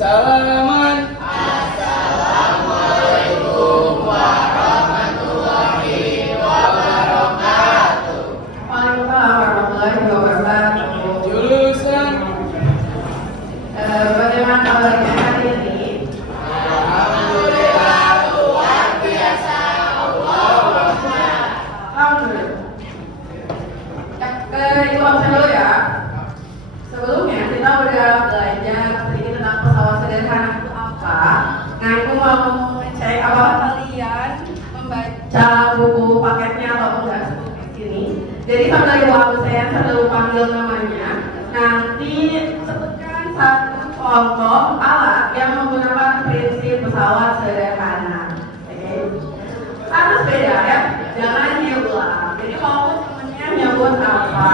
Salaman. Assalamualaikum warahmatullahi wabarakatuh. Waalaikumsalam warahmatullahi wabarakatuh. Jurusan. Bagaimana kabarnya hari ini? Alhamdulillah luar biasa. Allahu Akbar. Alhamdulillah. Ibu absen dulu ya. Sebelumnya kita udah belajar sedikit tentang pesawat sederhana itu apa. Nah, ibu mau cek apakah kalian membaca buku paketnya atau enggak di sini. Jadi sambil ibu absen, sambil ibu panggil namanya, nanti sebutkan satu contoh alat yang menggunakan prinsip pesawat sederhana. Oke? Harus beda ya, jangan diulang. Jadi kalau temennya nyebut apa?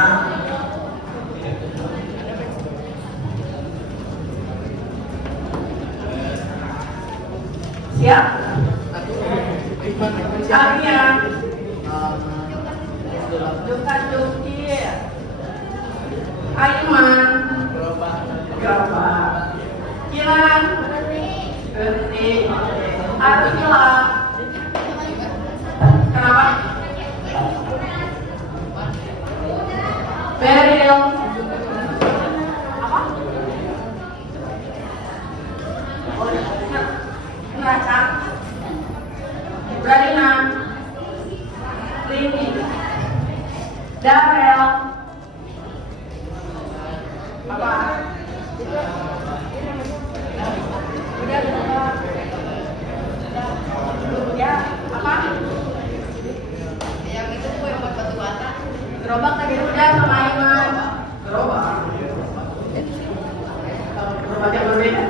Siap? Artinya Jukan Jukir Aiman Gerobak Kilan Gerti Artila. Kenapa? Beril. Apa? Oh, neraca. Bradina. Lini. Darel. Apa? Udah. Ya, apa? Yang itu kue buat batu bata. Gerobak tadi udah sama Iman. Gerobak. Gerobak yang berbeda.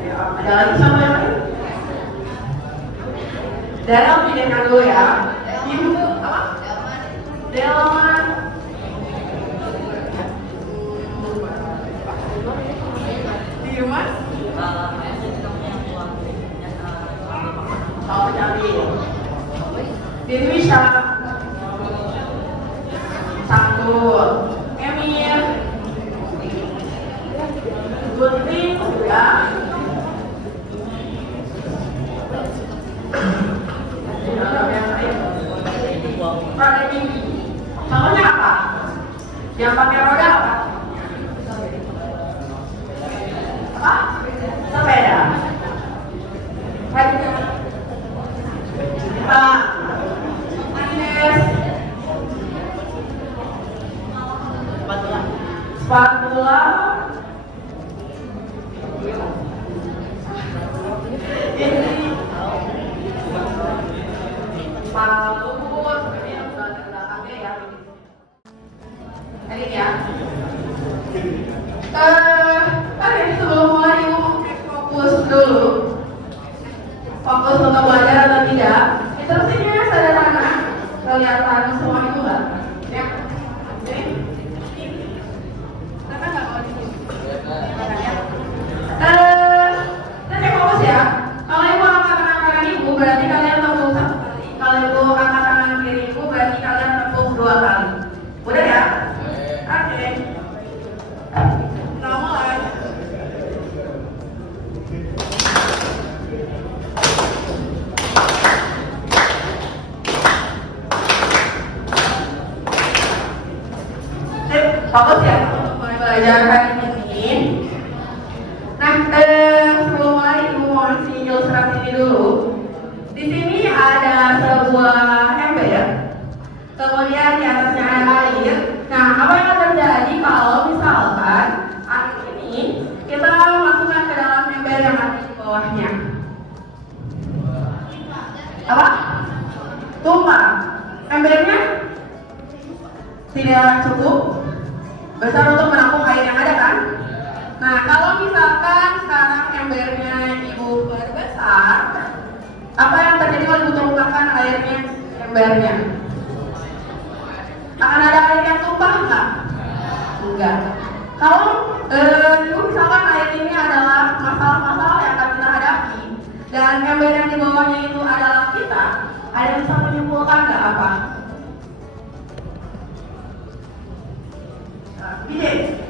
Ya, ada lagi sama yang lain? Dalam pindahan dulu ya. Ibu apa? Delman. Diumas? Oh, jadi. Dewisha. Sangkul. Emir. Putri ya. Roda tinggi. Contohnya apa? Yang pakai roda apa? Apa? Sepeda. Lagi. Pak. Agnes. Spatula. Ini Palut. Ini belakangnya ya. Ini ya. Kan ini sebelum mulai ibu fokus dulu. Fokus untuk belajar atau tidak? Instruksinya sederhana. Kelihatan semua itu enggak? Ya. Jadi kita nggak mau di sini. Nanti fokus ya. Kalau ibu angkat tangan kanan ibu, berarti kalian tepuk satu kali. Kalau ibu angkat tangan kiri ibu, berarti kalian tepuk 2 kali. Udah ya? Oke. Nah, mulai. Fokus ya untuk mulai belajar hari ini. Nah, sebelum mulai ibu mau isi ilustrasi ini dulu. Di sini ada sebuah ember, kemudian di atasnya ada air. Nah, apa yang akan terjadi kalau misalkan air ini kita masukkan ke dalam ember yang ada di bawahnya? Apa? Tumpah. Embernya tidak cukup besar untuk menampung air yang ada kan? Nah, kalau misalkan sekarang embernya ibu berbesar, apa yang terjadi kalau ibu tumpahkan airnya embernya? Akan ada air yang tumpah enggak? Enggak. Kalau ibu misalkan air ini adalah masalah-masalah yang akan kita hadapi dan ember yang di bawahnya itu adalah kita, ada yang bisa menyimpulkan enggak apa? Ide.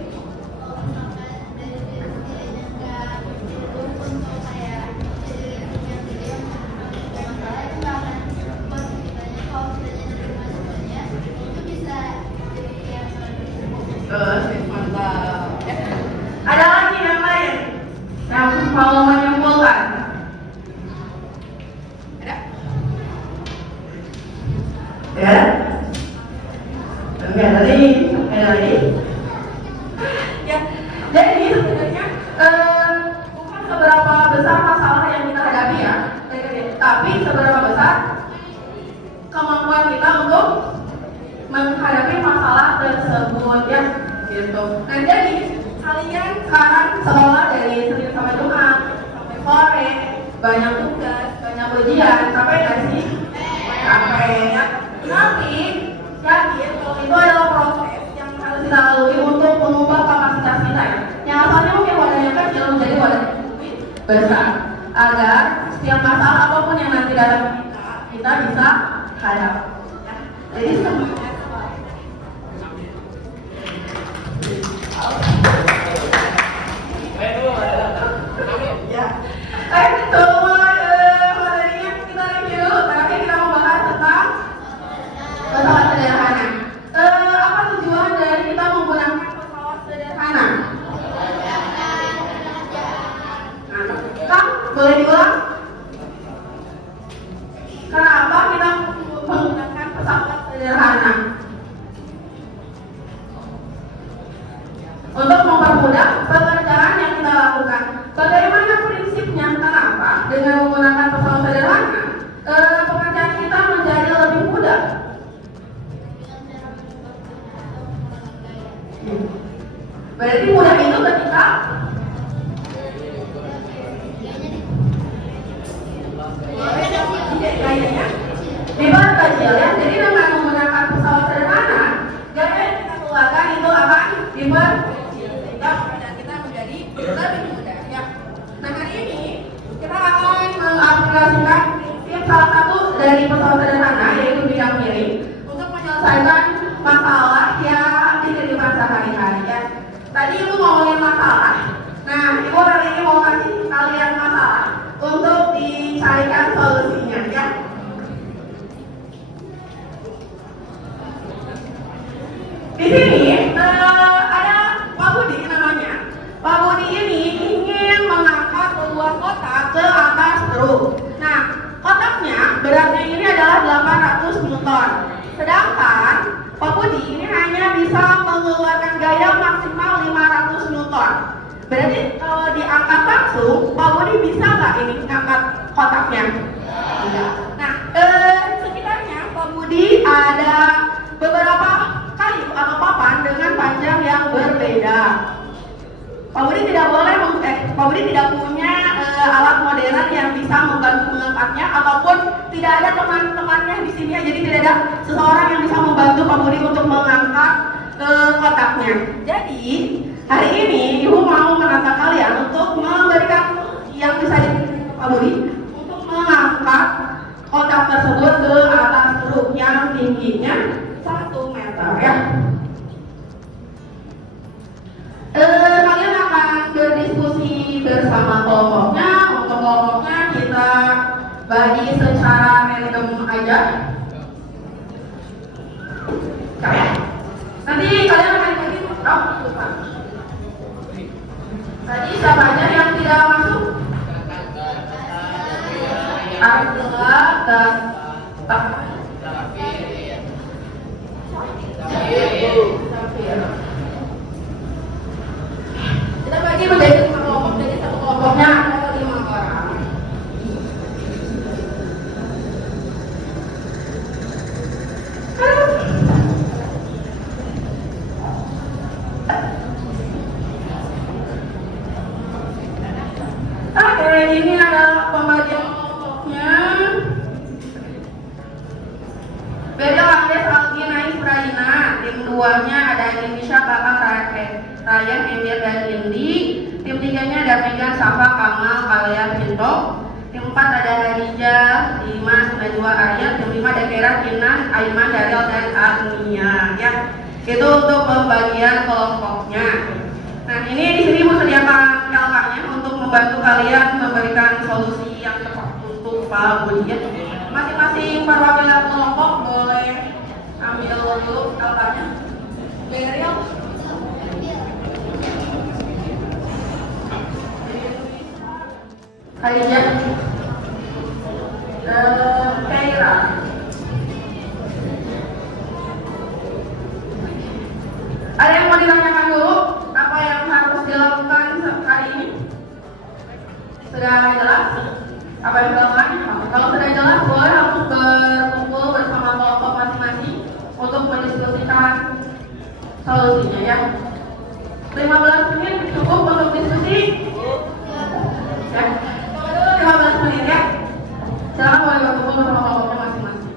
mau menyimpulkan? Ada? Ya? Enggak tadi, ada lagi? Ya, jadi sebenarnya bukan seberapa besar masalah yang kita hadapi ya, tapi seberapa besar kemampuan kita untuk menghadapi masalah tersebut ya, gitu. Nah jadi kalian sekarang sekolah dari Senin sampai Jumat sampai sore, banyak tugas, banyak ujian, sampai nggak sih? Sampai ya. Tapi yakin kalau itu adalah proses yang harus kita lalui untuk mengubah kapasitas kita ya. Yang asalnya mungkin wadahnya kecil menjadi wadah besar, agar setiap masalah apapun yang nanti datang kita bisa hadapi. Ya. Jadi semuanya ya. Materinya kita review dulu. Terakhir kita membahas tentang pesawat sederhana. Apa tujuan dari kita menggunakan pesawat sederhana? Kang, boleh diulang? Kenapa kita menggunakan pesawat sederhana? Untuk mempermudah pekerjaan yang kita lakukan. Bagaimana prinsipnya? Kenapa? Dengan menggunakan pesawat sederhana, pekerjaan kita menjadi lebih mudah. Berarti mudah itu ketika dibuat kecil ya. Jadi dengan menggunakan pesawat sederhana, gaya yang kita keluarkan itu akan dibuat kecil sehingga pekerjaan kita menjadi lebih mudah ya. Nah hari ini kita akan mengaplikasikan prinsip salah satu dari pesawat sederhana, yaitu bidang miring, untuk menyelesaikan masalah yang di kehidupan sehari-hari ya. Tadi ibu ngomongin masalah. Nah ibu hari ini mau kasih kalian masalah untuk dicarikan solusinya ya. Di sini ada Pak Budi namanya. Pak Budi ini ingin mengangkat sebuah kotak ke atas truk. Nah, kotaknya beratnya ini adalah 800 Newton. Sedangkan Pak Budi ini hanya bisa mengeluarkan gaya maksimal 500 Newton. Berarti kalau diangkat langsung, Pak Budi bisa nggak ini angkat kotaknya? Tidak. Nah, sekitarnya Pak Budi ada beberapa kayu atau papan dengan panjang yang berbeda. Pak Budi tidak boleh, Pak Budi tidak punya alat modern yang bisa membantu mengangkatnya, ataupun tidak ada teman-temannya di sini, jadi tidak ada seseorang yang bisa membantu Pak Budi untuk mengangkat kotaknya. Jadi hari ini ibu mau mengajak kalian untuk memberikan yang bisa diberikan Pak Budi untuk mengangkat kotak tersebut ke atas truk yang tingginya 1 meter ya. Kalian akan berdiskusi bersama kelompoknya. Untuk kelompoknya kita bagi secara random aja. Nanti kalian akan bagi lupa. Tadi siapa aja yang tidak masuk? Abdullah dan kita bagi menjadi 5 kelompok, jadi satu kelompoknya ada 5 orang. Oke, ini adalah pembagian kelompoknya. Beda Andes Algina Israina. Tim 2-nya ada Indonesia, Kakak, Ryan, Emir, dan Indi. Tim 3-nya ada Megan, Safa, Kamal, Kalea, Pinto. Tim 4 ada Hadijah, Dimas, Najwa, Arya. Tim 5 ada Kera, Kinan, Aiman, Daryl, dan Agnia ya. Itu untuk pembagian kelompoknya. Nah ini di sini Ibu sediakan LK-nya untuk membantu kalian memberikan solusi yang tepat untuk Pak Budi ya. Masing-masing perwakilan kelompok boleh ambil dulu LK-nya. Berial. Khairiyah, Kaira. Ada yang mau ditanyakan dulu? Apa yang harus dilakukan hari ini? Sudah jelas? Apa yang dilakukan? Kalau sudah jelas, boleh langsung berkumpul bersama kelompok masing-masing untuk mendiskusikan solusinya ya. 15 menit cukup untuk diskusi? Ya, 15 menit ya. Silakan boleh berkumpul bersama kelompoknya masing-masing.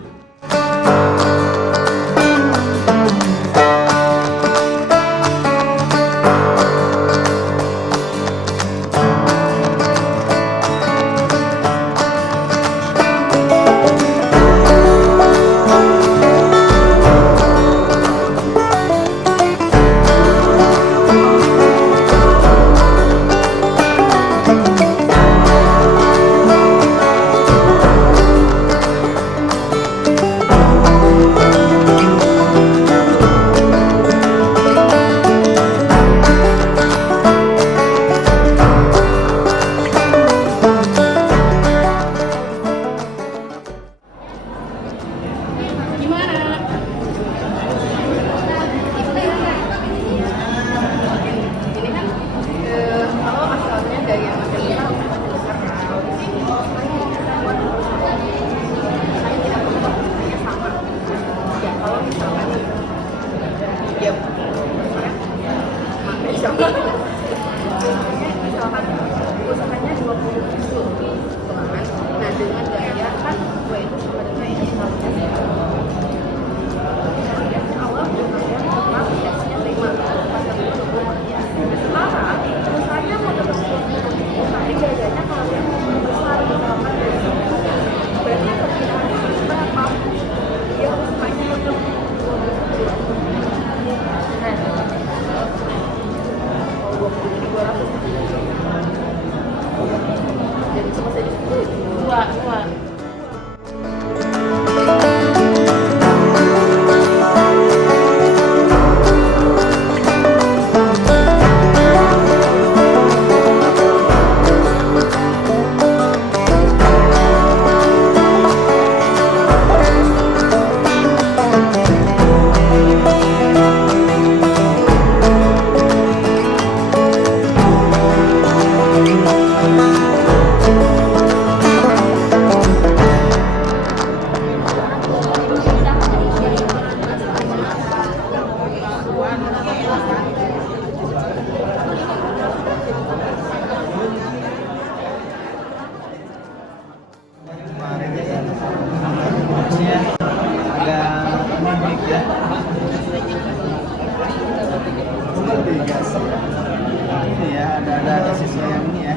Ini ya, ada siswa yang ini ya.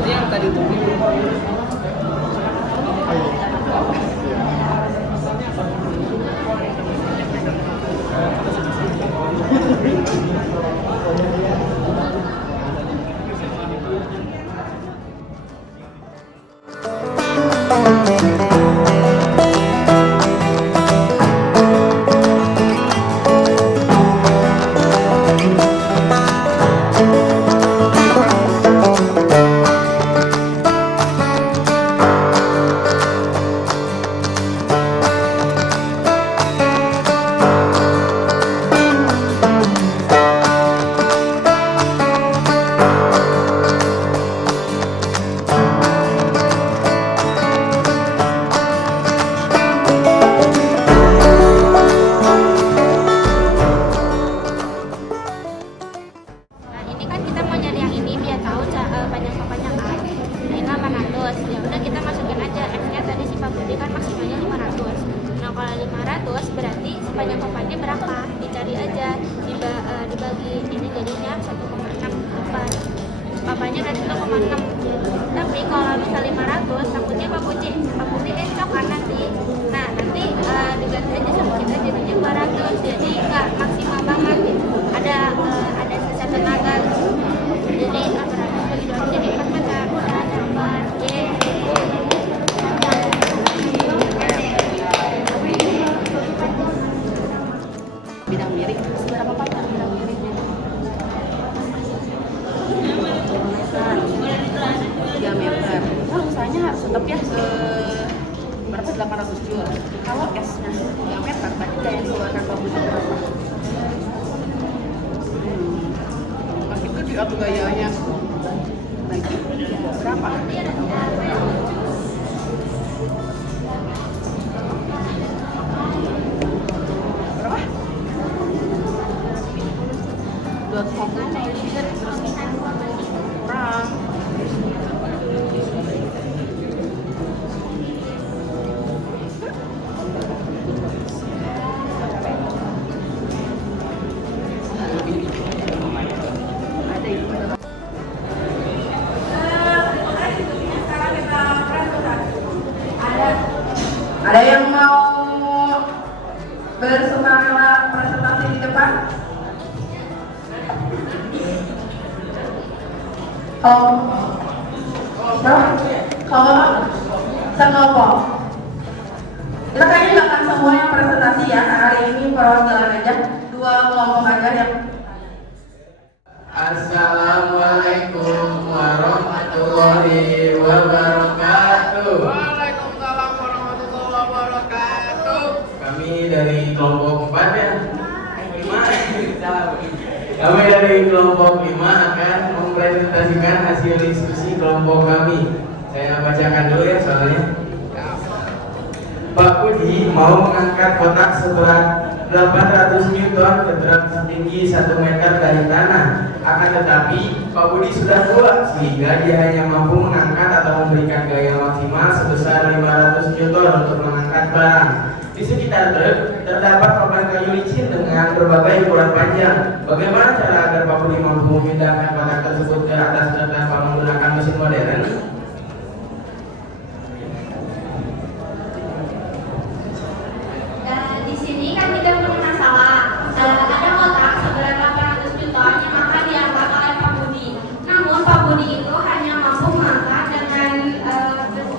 Ini yang tadi tuh. berarti sepanjang papannya berapa, dicari aja, dibagi ini jadinya 1,6 papanya berarti 0,6. Tapi kalau misal 500 takutnya Pak Putih encok kan nanti. Nah nanti diganti aja sama kita jadinya 200, jadi nggak maksimal banget gitu. Ada sisa tenaga gitu. Jadi 400 bagi 2 jadi 4 mata udah dapat. Bidang miring berapa pak bidang miringnya? tetap ya berapa 800 joule. Kalau S-nya diameter tadi gaya yang dikeluarkan Pak Budi berapa? Mas itu di auto gayanya lagi berapa? Berapa? 250 kurang. Ada yang mau bersukarela presentasi di depan? Kalau sekelompok. Kita kayaknya nggak akan semua yang presentasi ya, karena hari ini perwakilan aja 2 kelompok aja yang. Assalamualaikum warahmatullahi wabarakatuh. Waalaikumsalam warahmatullahi wabarakatuh. Kami dari kelompok 4 ya. 5. Kami dari kelompok 5 akan mempresentasikan hasil diskusi kelompok kami. Saya bacakan dulu ya soalnya. Pak Budi mau mengangkat kotak seberat 800 Newton ke drop setinggi 1 meter dari tanah. Akan tetapi Pak Budi sudah tua sehingga dia hanya mampu mengangkat atau memberikan gaya maksimal sebesar 500 Newton untuk mengangkat barang. Di sekitar truk terdapat papan kayu licin dengan berbagai ukuran panjang. Bagaimana cara agar Pak Budi mampu memindahkan kotak tersebut ke atas truk tanpa menggunakan mesin modern? Di sini kan kita punya masalah. Ada kotak seberat 800 Newton yang akan diangkat oleh Pak Budi. Namun Pak Budi itu hanya mampu mengangkat dengan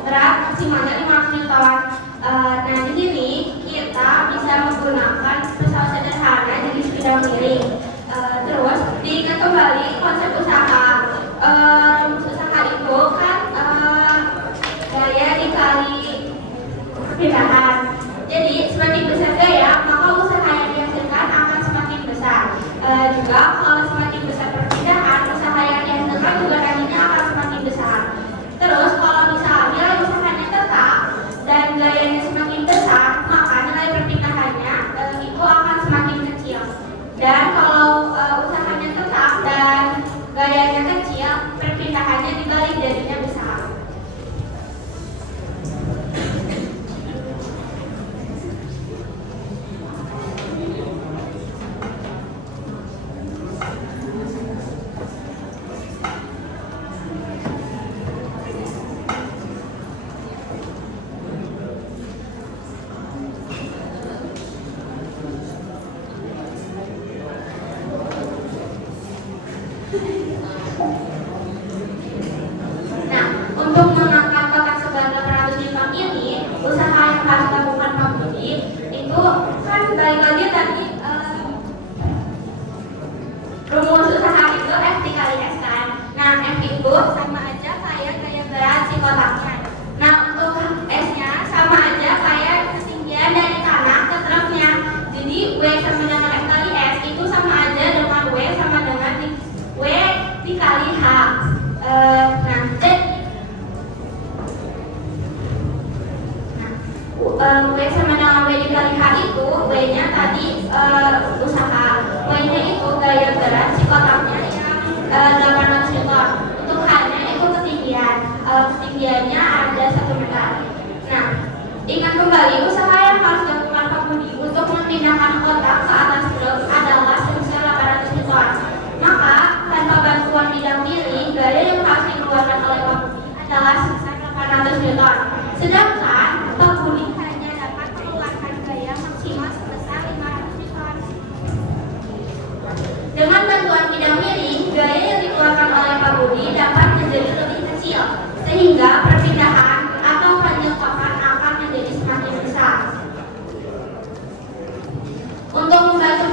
berat maksimalnya 500 Newton. Nah di sini kita bisa menggunakan pesawat sederhana jenis bidang miring. Terus diingat kembali konsep usaha. Usaha itu kan gaya dikali perpindahan. Jadi semakin besar gaya, maka usaha yang dihasilkan akan semakin besar. Juga kalau semakin besar perpindahan, usaha yang dihasilkan juga nantinya akan semakin besar. Terus kalau misalnya nilai usahanya tetap dan gayanya semakin besar, maka nilai perpindahannya itu akan semakin kecil. Dan kalau usahanya tetap dan gayanya kecil, perpindahannya dibalik jadinya besar. Nah, untuk mengangkat kotak seberat 800 Newton ini, usaha yang harus dilakukan Pak Budi itu kan balik lagi tadi rumus usaha itu F dikali S kan. Nah, F itu sama aja kayak gaya berat si kotaknya. Nah, untuk S-nya sama aja kayak ketinggian dari tanah ke truknya. Jadi W sama dengan F kali S itu sama aja dengan W sama dengan W dikali H. W sama dengan W dikali H itu W-nya tadi usaha, W-nya itu gaya berat si kotaknya yang 800 Newton. Untuk H-nya itu ketinggian, ketinggiannya ada 1 meter. Nah, ingat kembali usaha yang harus dilakukan Pak Budi untuk memindahkan kotak ke atas truk adalah sebesar 800 Newton. Maka tanpa bantuan bidang miring, gaya yang harus dikeluarkan oleh Pak Budi adalah sebesar 800 Newton. Sedangkan Pak Budi hanya dapat mengeluarkan gaya maksimal sebesar 500 Newton. Dengan bantuan bidang miring, gaya yang dikeluarkan oleh Pak Budi dapat menjadi lebih kecil, sehingga perpindahan atau penyetopan akan menjadi semakin besar. Untuk membantu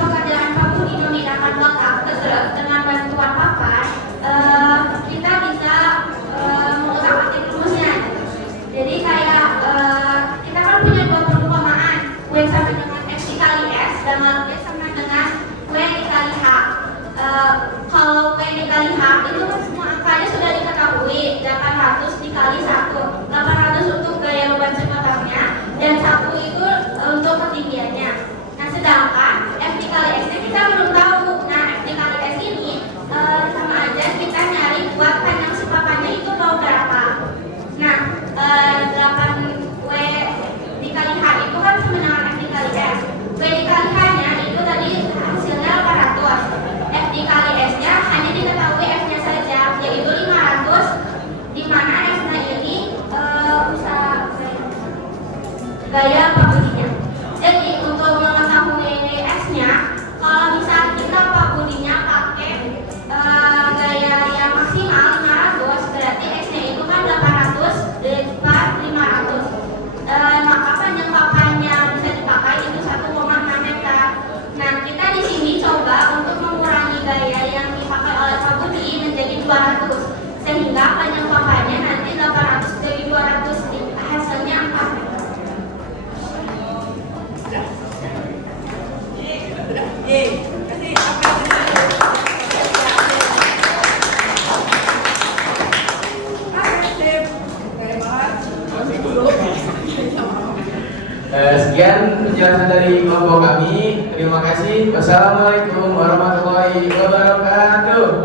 penjelasan dari kelompok kami. Terima kasih. Wassalamualaikum warahmatullahi wabarakatuh.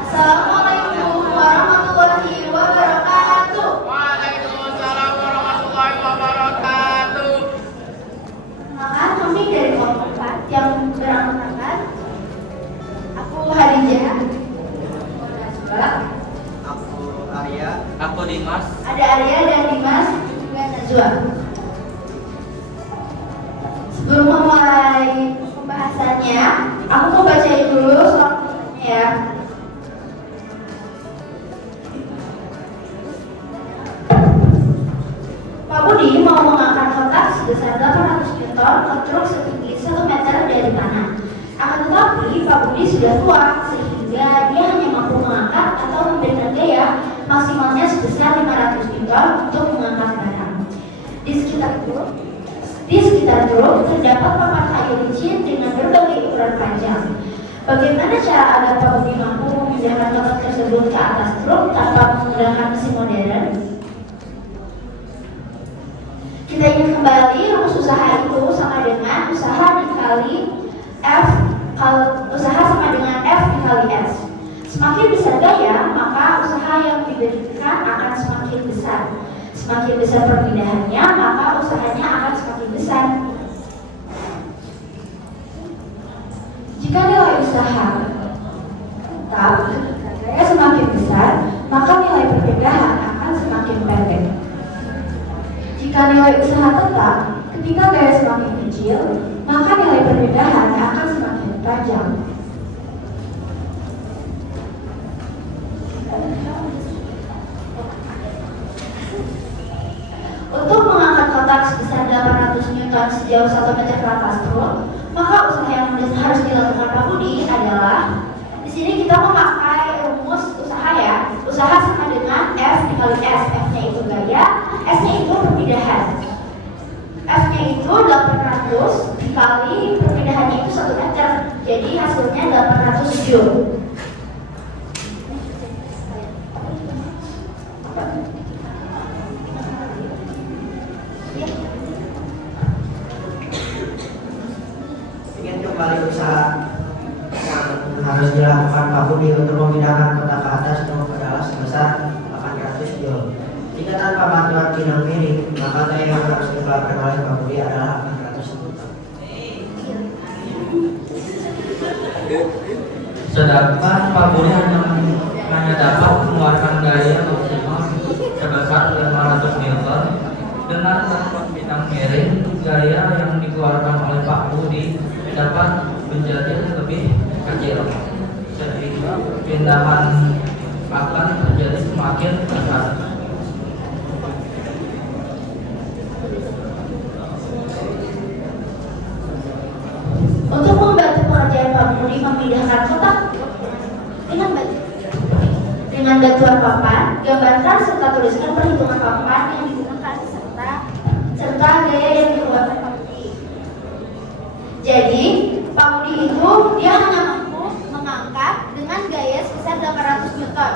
Assalamualaikum warahmatullahi wabarakatuh. Waalaikumsalam warahmatullahi wabarakatuh. Maka kami dari kelompok 4 yang beranggotakan aku Hadijah, Aku Arya. Aku Dimas. ada Arya dan Dimas juga Najwa. Sebelum memulai pembahasannya, aku mau bacain dulu soal tulisannya ya. Pak Budi mau mengangkat kotak sebesar 800 Newton ke truk setinggi 1 meter dari tanah. Akan tetapi Pak Budi sudah tua sehingga dia hanya mampu mengangkat atau memberikan gaya maksimalnya sebesar 500 Newton untuk mengangkat barang. Di sekitar truk terdapat papan kayu licin dengan berbagai ukuran panjang. Bagaimana cara agar Pak Budi mampu memindahkan kotak tersebut ke atas truk tanpa menggunakan mesin modern? Kita ingin kembali rumus usaha itu sama dengan usaha dikali F usaha sama dengan F dikali S. Semakin besar gaya, maka usaha yang diberikan akan semakin besar. Semakin besar perpindahannya, maka usahanya akan semakin besar. Jika nilai usaha tetap, gaya semakin besar, maka nilai perpindahan akan semakin pendek. Jika nilai usaha tetap, ketika gaya semakin kecil, maka nilai perpindahan akan semakin panjang. Untuk mengangkat kotak sebesar 800 Newton sejauh 1 meter ke atas truk, maka usaha yang harus dilakukan Pak Budi adalah di sini kita memakai rumus usaha ya. Usaha sama dengan F dikali S. F-nya itu gaya, S-nya itu perpindahan. F-nya itu 800 dikali perpindahannya itu 1 meter. Jadi hasilnya 800 Joule. Ingin kembali usaha yang harus dilakukan Pak Budi untuk memindahkan kotak ke atas truk adalah sebesar 800 Joule. Jika tanpa bantuan pinang miring, maka gaya yang harus dikeluarkan oleh Pak Budi adalah 800 Newton. Sedangkan Pak Budi hanya dapat mengeluarkan gaya maksimal sebesar 500 Newton. Dengan tanpa pinang miring, gaya yang dikeluarkan oleh Pak Budi dapat menjadi lebih kecil, sehingga pindahan akan terjadi semakin besar. Untuk membantu pekerjaan Pak Budi memindahkan kotak dengan bantuan papan, gambarkan serta tuliskan perhitungan papan yang digunakan serta gaya yang dikeluarkan Pak Budi. Jadi, Pak Budi itu dia hanya mampu mengangkat dengan gaya sebesar 800 Newton.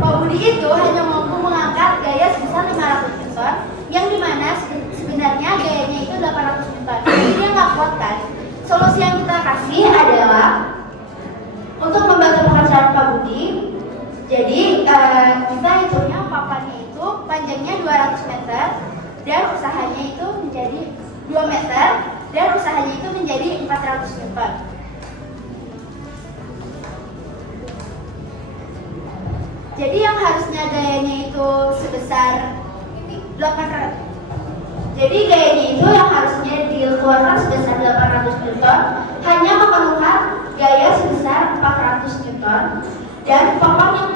Pak Budi itu hanya mampu mengangkat gaya sebesar 500 Newton, yang dimana sebenarnya gayanya itu 800 Newton. Jadi dia nggak kuat kan? Solusi yang kita kasih adalah untuk membantu pekerjaan Pak Budi. Jadi kita hitungnya papannya itu panjangnya 200 meter dan usahanya itu menjadi 2 meter dan usahanya itu menjadi 400 Newton. Jadi yang harusnya gayanya itu sebesar 800. Jadi gayanya itu yang harusnya dikeluarkan sebesar 800 Newton hanya memerlukan gaya sebesar 400 Newton dan papan yang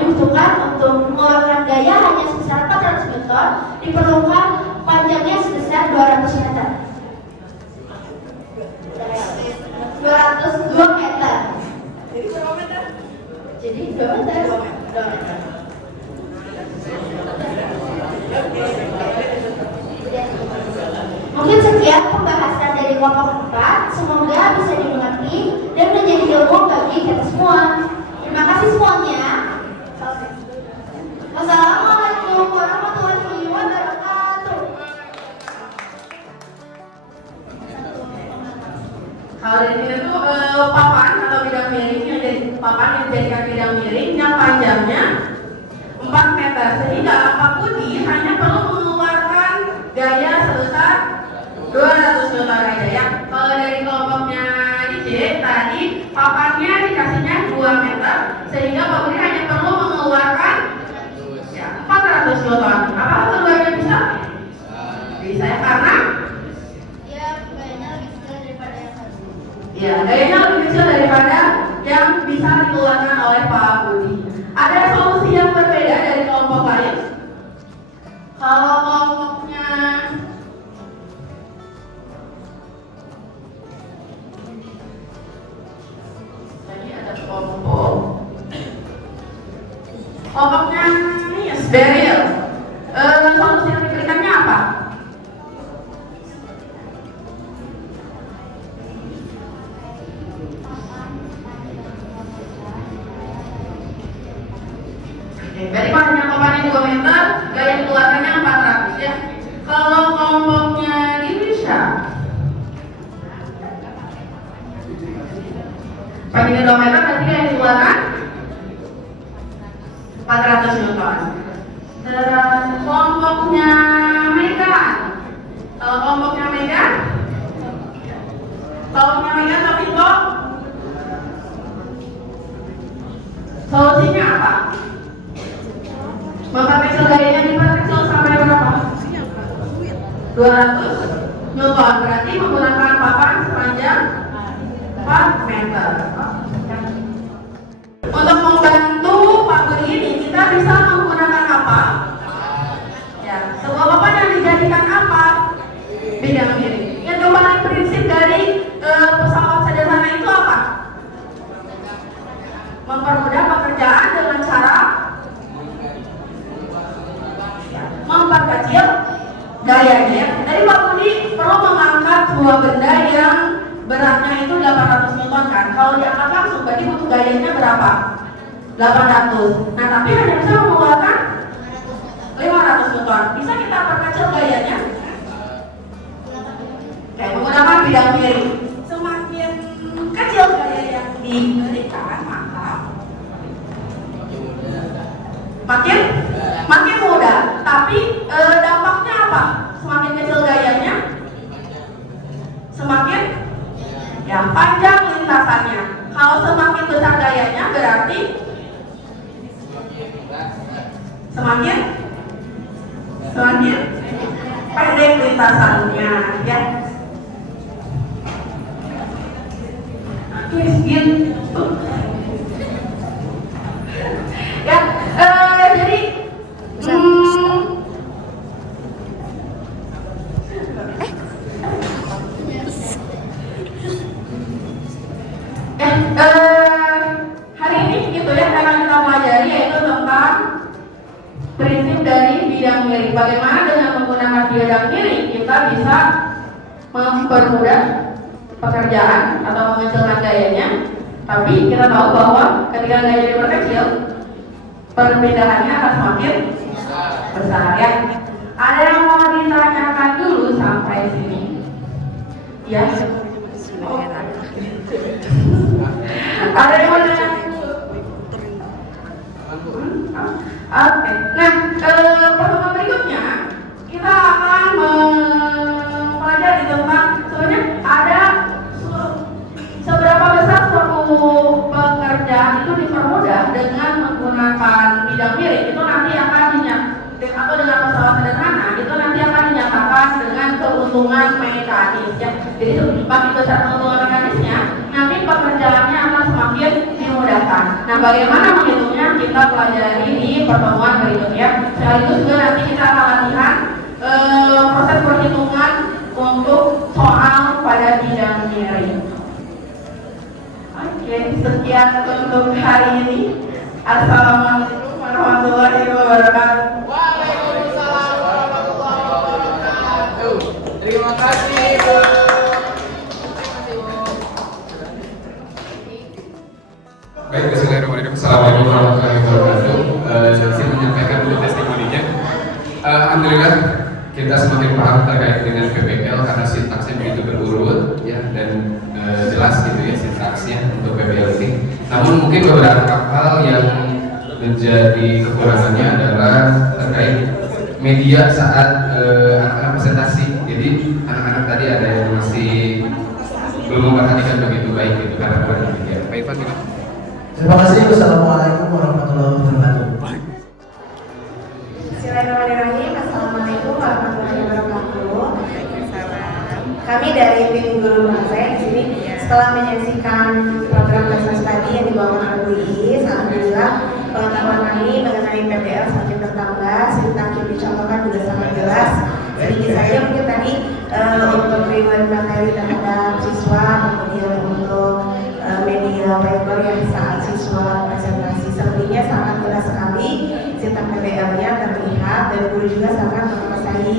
dibutuhkan untuk mengeluarkan gaya hanya sebesar 400 Newton diperlukan panjangnya sebesar 200 meter. 202 meter. Jadi berapa meter? Jadi 2 meter. 2 meter. Mungkin sekian pembahasan dari kelompok 4. Semoga bisa dimengerti dan menjadi ilmu bagi bagi kita semua. Terima kasih semuanya. Wassalamualaikum warahmatullahi wabarakatuh. Kalau dari sini tuh papan atau bidang miring yang jadi papan yang dijadikan bidang miring yang panjangnya 4 meter, sehingga Pak Budi hanya perlu mengeluarkan gaya sebesar 200 Newton aja ya. Kalau dari kelompoknya DJ tadi papannya dikasihnya 2 meter, sehingga Pak Budi hanya perlu mengeluarkan ya, 400 Newton. Apakah keduanya bisa? Bisa ya, karena ya, gayanya lebih kecil daripada yang bisa dikeluarkan oleh Pak Budi. Ada solusi yang berbeda dari kelompok lain? Kalau kelompoknya tadi ada kelompoknya ini steril. Solusi yang diberikannya apa? Dari panjang papannya 2 meter, gaya keluarkannya 400 ya. Kalau kelompoknya Indonesia, panjangnya 2 meter, berarti gaya keluarkan 400 Newton. Terus kelompoknya Megan, kalau kelompoknya Megan tapi kok solusinya apa? Memperkecil gayanya diperkecil sampai berapa? 200 Newton, berarti menggunakan papan sepanjang 4 meter. Untuk membantu Pak Budi ini kita bisa menggunakan apa? Ya, sebuah papan yang dijadikan apa? Bidang miring. Yang paling prinsip dari pesawat sederhana itu apa? Mempermudah pekerjaan dengan cara memperkecil gayanya. Jadi Pak Budi perlu mengangkat sebuah benda yang beratnya itu 800 Newton kan. Kalau diangkat langsung berarti butuh gayanya berapa? 800. Nah, tapi hanya bisa mengeluarkan 500 Newton. Bisa kita perkecil gayanya? Kayak menggunakan bidang miring. Semakin kecil gaya yang diberikan, maka makin mudah. Tapi dampaknya apa? Semakin kecil gayanya, semakin ya panjang lintasannya. Kalau semakin besar gayanya berarti semakin pendek lintasannya ya. Gitu. Ya, jadi hari ini gitu ya, yang kita pelajari yaitu tentang prinsip dari bidang miring. Bagaimana dengan menggunakan bidang miring kita bisa mempermudah pekerjaan atau mengecilkan gayanya. Tapi kita tahu bahwa ketika gaya diperkecil, perbedaannya akan semakin besar ya. Ada yang mau ditanyakan dulu sampai sini? Ya. Oh. Ada yang mau tanya? Oke. Nah, pertemuan berikutnya kita akan mempelajari tentang sebenarnya ada seberapa besar suatu pekerjaan itu dipermudah dengan menggunakan bidang miring. Itu nanti akan atau dengan pesawat sederhana itu nanti akan dinyatakan dengan keuntungan mekanis ya. Jadi semakin besar keuntungan mekanisnya, nanti pekerjaannya akan semakin dimudahkan. Nah, bagaimana menghitungnya kita pelajari di pertemuan berikutnya. Sekaligus juga nanti kita akan latihan proses perhitungan untuk soal pada bidang miring. Oke, sekian untuk hari ini. Assalamualaikum warahmatullahi wabarakatuh. Waalaikumsalam warahmatullahi wabarakatuh. Terima kasih, Bu. semakin paham terkait dengan PBL karena sintaksnya begitu berurut ya, dan jelas gitu ya sintaksnya untuk PBL ini. Namun mungkin beberapa hal yang menjadi kekurangannya adalah terkait media saat anak-anak presentasi. Jadi anak-anak tadi ada yang masih belum memperhatikan begitu baik gitu karena kurang media. Pak Ivan gitu. Terima kasih. Wassalamualaikum warahmatullahi wabarakatuh. Bismillahirrahmanirrahim. Assalamualaikum warahmatullahi wabarakatuh. Kami dari tim guru bahasa di sini setelah menyaksikan program bahasa study yang dibawakan oleh Bu Iis, alhamdulillah pengetahuan kami mengenai PBL semakin bertambah, sintaks yang dicontohkan juga sangat jelas. Sedikit saja mungkin tadi untuk reward materi terhadap siswa, kemudian untuk media paper yang saat siswa presentasi, selebihnya sangat jelas sekali sintaks PBL-nya terlihat, dan guru juga sangat menguasai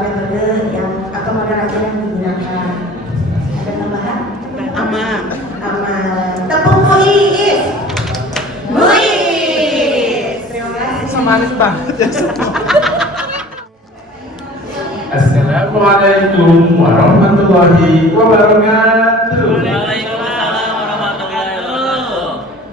metode yang atau model ajar yang digunakan. Ada tambahan? Aman. Tepung Bu Iis. Bu Iis. Terima kasih. Semangat banget. Assalamualaikum warahmatullahi wabarakatuh.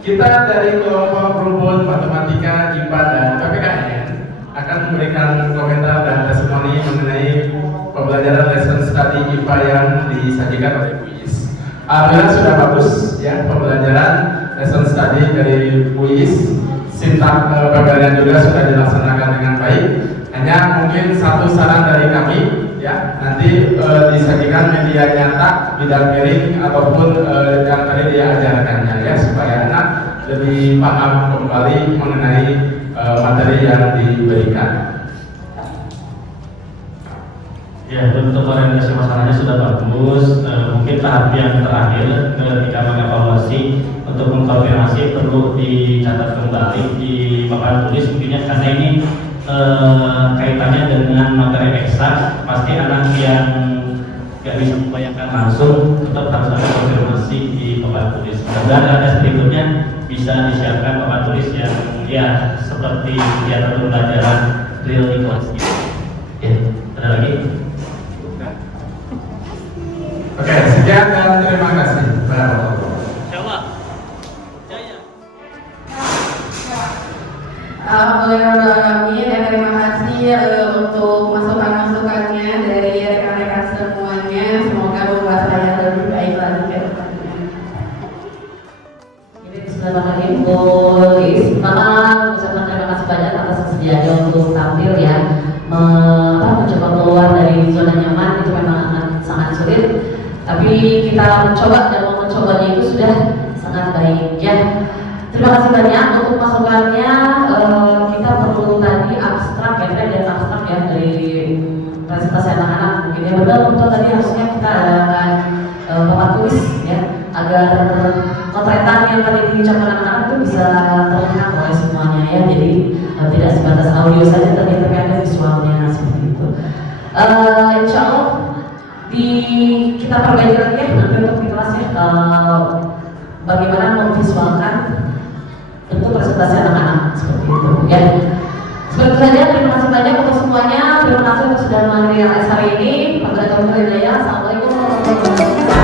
Kita dari kelompok rumpun matematika, IPA dan PPKN akan memberikan komentar dan testimoni mengenai pembelajaran lesson study IPA yang disajikan oleh Bu Iis. Alhamdulillah sudah bagus ya pembelajaran lesson study dari Bu Iis. Sintaks PBL juga sudah dilaksanakan dengan baik. Hanya mungkin satu saran dari kami ya, nanti disajikan media nyata bidang miring ataupun yang tadi dia ajarkannya ya, supaya anak lebih paham kembali mengenai materi yang diberikan. Ya, untuk orientasi masalahnya sudah bagus. Mungkin tahap yang terakhir ketika mengevaluasi untuk mengkonfirmasi perlu dicatat kembali di papan tulis mungkinnya, karena ini kaitannya dengan materi eksak. Pasti anak yang nggak bisa membayangkan langsung tetap harus ada konfirmasi di papan tulis. Dan ada berikutnya bisa disiapkan papan tulis yang ya seperti kegiatan pembelajaran real di kelas gitu. Ya, ada lagi? Oke, sekian dan terima kasih. Alhamdulillah, terima kasih untuk masukan-masukannya dari rekan-rekan semuanya. Semoga membuat saya lebih baik lagi ke depannya. Selamat pagi Bu Iis. Pertama ucapkan terima kasih banyak atas kesediaannya untuk tampil ya, mencoba keluar dari zona nyaman. Itu memang sangat sulit, tapi kita mencoba dan mau mencobanya itu sudah sangat baik ya. Terima kasih banyak untuk masukannya. Kita perlu tadi abstrak ya, dan abstrak ya dari presentasi anak-anak. Mungkin ya betul tadi harusnya kita adakan papan tulis ya, agar potretan yang tadi diucapkan anak-anak itu bisa terlihat oleh semuanya ya. Jadi tidak sebatas audio saja, tapi ada visualnya seperti itu. Insya Allah kita perbaiki lagi ya nanti untuk di kelas ya, bagaimana memvisualkan untuk presentasi anak-anak seperti itu ya. Seperti saja, terima kasih banyak untuk semuanya. Terima kasih untuk sudah menghadiri hari ini. Assalamualaikum warahmatullahi wabarakatuh.